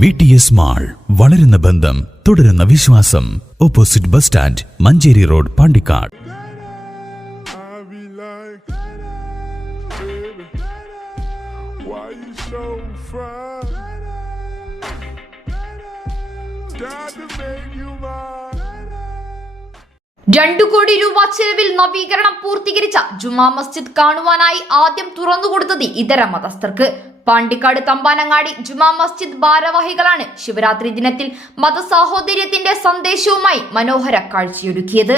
VTS mall, വളരുന്ന ബന്ധം, തുടരുന്ന വിശ്വാസം. Opposite bus stand, Manjeri road, Pandikkad. ₹2 കോടി ചെലവിൽ നവീകരണം പൂർത്തീകരിച്ച ജുമാ മസ്ജിദ് കാണുവാനായി ആദ്യം തുറന്നുകൊടുത്തത് ഇതര മതസ്ഥർക്ക്. പാണ്ടിക്കാട് തമ്പാനങ്ങാടി ജുമാ മസ്ജിദ് ഭാരവാഹികളാണ് ശിവരാത്രി ദിനത്തിൽ മതസാഹോദര്യത്തിന്റെ സന്ദേശവുമായി മനോഹര കാഴ്ചയൊരുക്കിയത്.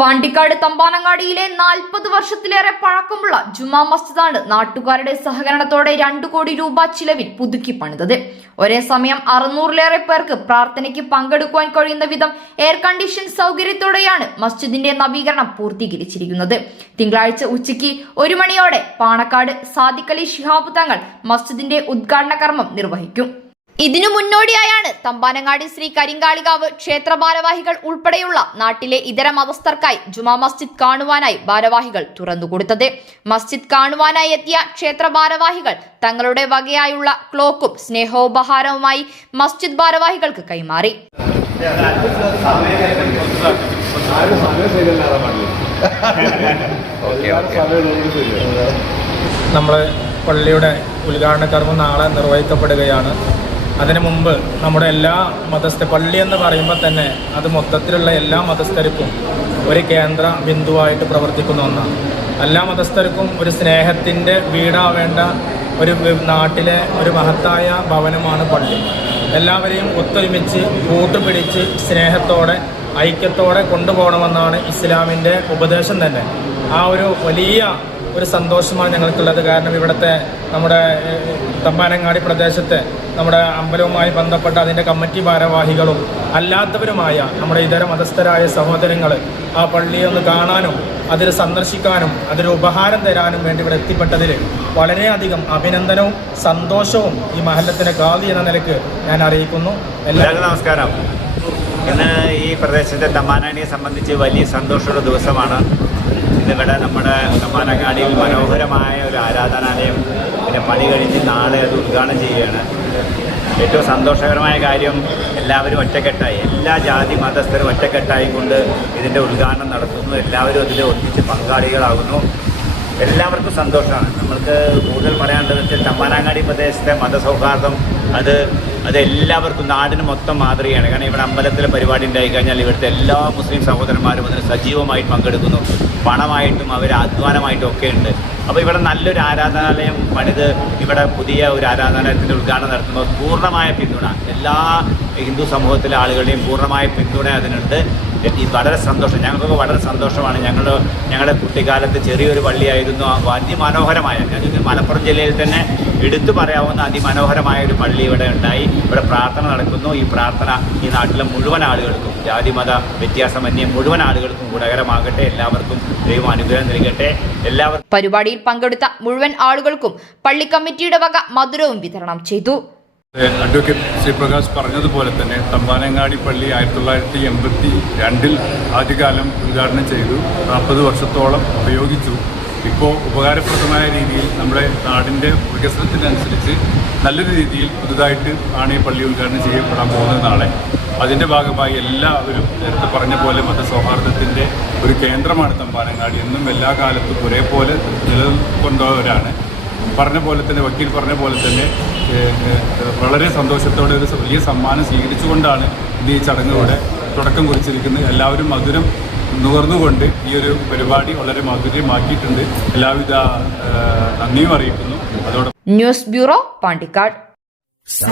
പാണ്ടിക്കാട് തമ്പാനങ്ങാടിയിലെ 40 വർഷത്തിലേറെ പഴക്കമുള്ള ജുമാ മസ്ജിദാണ് നാട്ടുകാരുടെ സഹകരണത്തോടെ ₹2 കോടി ചിലവിൽ പുതുക്കി പണിതത്. ഒരേ സമയം 600-ലേറെ പേർക്ക് പ്രാർത്ഥനയ്ക്ക് പങ്കെടുക്കുവാൻ കഴിയുന്ന വിധം എയർ കണ്ടീഷൻ സൗകര്യത്തോടെയാണ് മസ്ജിദിന്റെ നവീകരണം പൂർത്തീകരിച്ചിരിക്കുന്നത്. തിങ്കളാഴ്ച ഉച്ചയ്ക്ക് 1 മണിയോടെ പാണക്കാട് സാദിഖ് അലി ശിഹാബ് തങ്ങൾ മസ്ജിദിന്റെ ഉദ്ഘാടന കർമ്മം നിർവഹിക്കും. ഇതിനു മുന്നോടിയായാണ് തമ്പാനങ്ങാടി ശ്രീ കരിങ്കാളികാവ് ക്ഷേത്ര ഭാരവാഹികൾ ഉൾപ്പെടെയുള്ള നാട്ടിലെ ഇതര മതസ്ഥർക്കായി ജുമാ മസ്ജിദ് കാണുവാനായി ഭാരവാഹികൾ തുറന്നുകൊടുത്തത്. മസ്ജിദ് കാണുവാനായി എത്തിയ ക്ഷേത്ര ഭാരവാഹികൾ തങ്ങളുടെ വകയായുള്ള ക്ലോക്കും സ്നേഹോപഹാരവുമായി മസ്ജിദ് ഭാരവാഹികൾക്ക് കൈമാറി. നമ്മുടെ പള്ളിയുടെ ഉദ്ഘാടന കർമ്മം നാളെ നിർവഹിക്കപ്പെടുകയാണ്. അതിനു മുമ്പ് നമ്മുടെ എല്ലാ പള്ളി എന്ന് പറയുമ്പോൾ തന്നെ അത് മൊത്തത്തിലുള്ള എല്ലാ മതസ്ഥർക്കും ഒരു കേന്ദ്ര ബിന്ദുവായിട്ട് പ്രവർത്തിക്കുന്ന ഒന്നാണ്. എല്ലാ മതസ്ഥർക്കും ഒരു സ്നേഹത്തിൻ്റെ വീടാവേണ്ട ഒരു നാട്ടിലെ ഒരു മഹത്തായ ഭവനമാണ് പള്ളി. എല്ലാവരെയും ഒത്തൊരുമിച്ച് കൂട്ടുപിടിച്ച് സ്നേഹത്തോടെ ഐക്യത്തോടെ കൊണ്ടുപോകണമെന്നാണ് ഇസ്ലാമിൻ്റെ ഉപദേശം തന്നെ. ആ ഒരു വലിയ ഒരു സന്തോഷമാണ് ഞങ്ങൾക്കുള്ളത്. കാരണം ഇവിടുത്തെ നമ്മുടെ തമ്പാനങ്ങാടി പ്രദേശത്തെ നമ്മുടെ അമ്പലവുമായി ബന്ധപ്പെട്ട അതിൻ്റെ കമ്മിറ്റി ഭാരവാഹികളും അല്ലാത്തവരുമായ നമ്മുടെ ഇതര മതസ്ഥരായ സഹോദരങ്ങൾ ആ പള്ളിയെ ഒന്ന് കാണാനും അതിൽ സന്ദർശിക്കാനും അതിന് ഉപഹാരം തരാനും വേണ്ടി ഇവിടെ എത്തിപ്പെട്ടതിൽ വളരെയധികം അഭിനന്ദനവും സന്തോഷവും ഈ മഹല്ലത്തിൻ്റെ ഖാദി എന്ന നിലയ്ക്ക് ഞാൻ അറിയിക്കുന്നു. എല്ലാവർക്കും നമസ്കാരം. ഇന്ന് ഈ പ്രദേശത്തെ തമ്പാനങ്ങാടിയെ സംബന്ധിച്ച് വലിയ സന്തോഷമുള്ള ദിവസമാണ്. ഇന്നിവിടെ നമ്മുടെ തമ്പാനങ്ങാടിയിൽ മനോഹരമായ ഒരു ആരാധനാലയം പിന്നെ പണി കഴിഞ്ഞ് നാളെ അത് ഉദ്ഘാടനം ചെയ്യുകയാണ്. ഏറ്റവും സന്തോഷകരമായ കാര്യം എല്ലാവരും ഒറ്റക്കെട്ടായി, എല്ലാ ജാതി മതസ്ഥരും ഒറ്റക്കെട്ടായി കൊണ്ട് ഇതിൻ്റെ ഉദ്ഘാടനം നടത്തുന്നു. എല്ലാവരും അതിൽ ഒന്നിച്ച് പങ്കാളികളാകുന്നു. എല്ലാവർക്കും സന്തോഷമാണ്. നമ്മൾക്ക് കൂടുതൽ പറയാനുള്ളത് വെച്ചാൽ തമ്പാനങ്ങാടി പ്രദേശത്തെ മതസൗഹാർദ്ദം അത് എല്ലാവർക്കും നാടിന് മൊത്തം മാതൃകയാണ്. കാരണം ഇവിടെ അമ്പലത്തിലെ പരിപാടി ഉണ്ടായി കഴിഞ്ഞാൽ ഇവിടുത്തെ എല്ലാ മുസ്ലിം സഹോദരന്മാരും അതിന് സജീവമായി പങ്കെടുക്കുന്നു. പണമായിട്ടും അവർ അധ്വാനമായിട്ടും ഒക്കെ ഉണ്ട്. അപ്പോൾ ഇവിടെ നല്ലൊരു ആരാധനാലയം പണിത് ഇവിടെ പുതിയ ഒരു ആരാധനാലയത്തിൻ്റെ ഉദ്ഘാടനം നടത്തുമ്പോൾ പൂർണ്ണമായ പിന്തുണ എല്ലാ ഹിന്ദു സമൂഹത്തിലെ ആളുകളുടെയും പൂർണ്ണമായ പിന്തുണ അതിനുണ്ട്. വളരെ സന്തോഷം, ഞങ്ങൾക്കൊക്കെ വളരെ സന്തോഷമാണ്. ഞങ്ങളുടെ കുട്ടിക്കാലത്ത് ചെറിയൊരു പള്ളിയായിരുന്നു. അതിമനോഹരമായ, ഞങ്ങൾക്ക് മലപ്പുറം ജില്ലയിൽ തന്നെ എടുത്തു പറയാവുന്ന അതിമനോഹരമായ ഒരു പള്ളി ഇവിടെ ഉണ്ടായി. ഇവിടെ പ്രാർത്ഥന നടക്കുന്നു. ഈ പ്രാർത്ഥന ഈ നാട്ടിലെ മുഴുവൻ ആളുകൾക്കും, ജാതിമത വ്യത്യാസമന്യേ മുഴുവൻ ആളുകൾക്കും ഗുണകരമാകട്ടെ. എല്ലാവർക്കും ദൈവം അനുഗ്രഹം നൽകട്ടെ. എല്ലാവർക്കും. പരിപാടിയിൽ പങ്കെടുത്ത മുഴുവൻ ആളുകൾക്കും പള്ളി കമ്മിറ്റിയുടെ വക മധുരവും വിതരണം ചെയ്തു. അഡ്വക്കേറ്റ് ശ്രീപ്രകാശ് പറഞ്ഞതുപോലെ തന്നെ തമ്പാനങ്ങാടി പള്ളി 1982 ആദ്യകാലം ഉദ്ഘാടനം ചെയ്തു. 40 വർഷത്തോളം ഉപയോഗിച്ചു. ഇപ്പോൾ ഉപകാരപ്രദമായ രീതിയിൽ നമ്മുടെ നാടിൻ്റെ വികസനത്തിനനുസരിച്ച് നല്ലൊരു രീതിയിൽ പുതുതായിട്ട് ആണ് ഈ പള്ളി ഉദ്ഘാടനം ചെയ്യപ്പെടാൻ പോകുന്നത് നാളെ. അതിൻ്റെ ഭാഗമായി എല്ലാവരും നേരത്തെ പറഞ്ഞ പോലെ മതസൗഹാർദ്ദത്തിൻ്റെ ഒരു കേന്ദ്രമാണ് തമ്പാനങ്ങാടി. എന്നും എല്ലാ കാലത്തും ഒരേപോലെ നിലകൊണ്ടവരാണ്. പറഞ്ഞ പോലെ തന്നെ വക്കീൽ പറഞ്ഞ പോലെ തന്നെ വളരെ സന്തോഷത്തോടെ ഒരു വലിയ സമ്മാനം സ്വീകരിച്ചുകൊണ്ടാണ് ഇന്ന് ഈ ചടങ്ങുകളുടെ തുടക്കം കുറിച്ചിരിക്കുന്നത്. എല്ലാവരും മധുരം നുകർന്നുകൊണ്ട് ഈ ഒരു പരിപാടി വളരെ മാധുര്യമാക്കിയിട്ടുണ്ട്. എല്ലാവിധ നന്ദിയും അറിയിക്കുന്നു. അതോടൊപ്പം ന്യൂസ് ബ്യൂറോ, പാണ്ടിക്കാട്. Sa